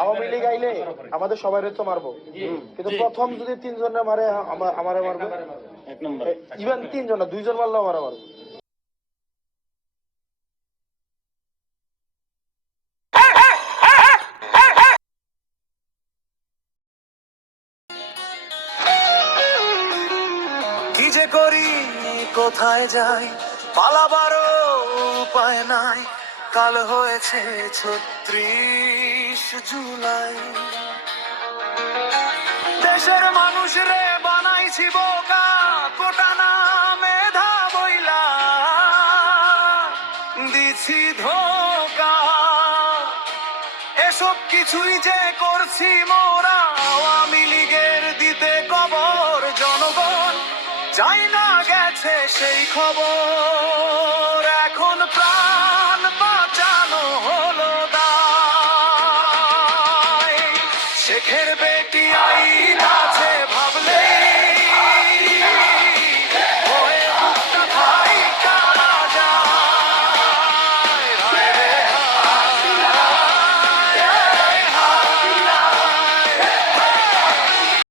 আওয়ামী লীগ আইলে আমাদের সবাই তো মারবো, কিন্তু প্রথম যদি 3 জনে মারে আমারে মারবে, এক নম্বর ইভেন 3 জন না 2 জন মারলেও আমারে মারবে। কি যে করি কোথায় যাই পালাবারও উপায় নাই, কাল হয়েছে 36 জুলাই। দেশের মানুষ রে বানাইছি বোকা, কোটা না মেধা বইলা দিছি ধোকা। এসব কিছুই যে করছি মোরা আওয়ামী লীগের দিতে কবর, জনগণ যাই না গেছে সেই খবর। এখন প্রাণ বাঁচানো হলো দায়, শেখের বেটি আইন আছে ভাব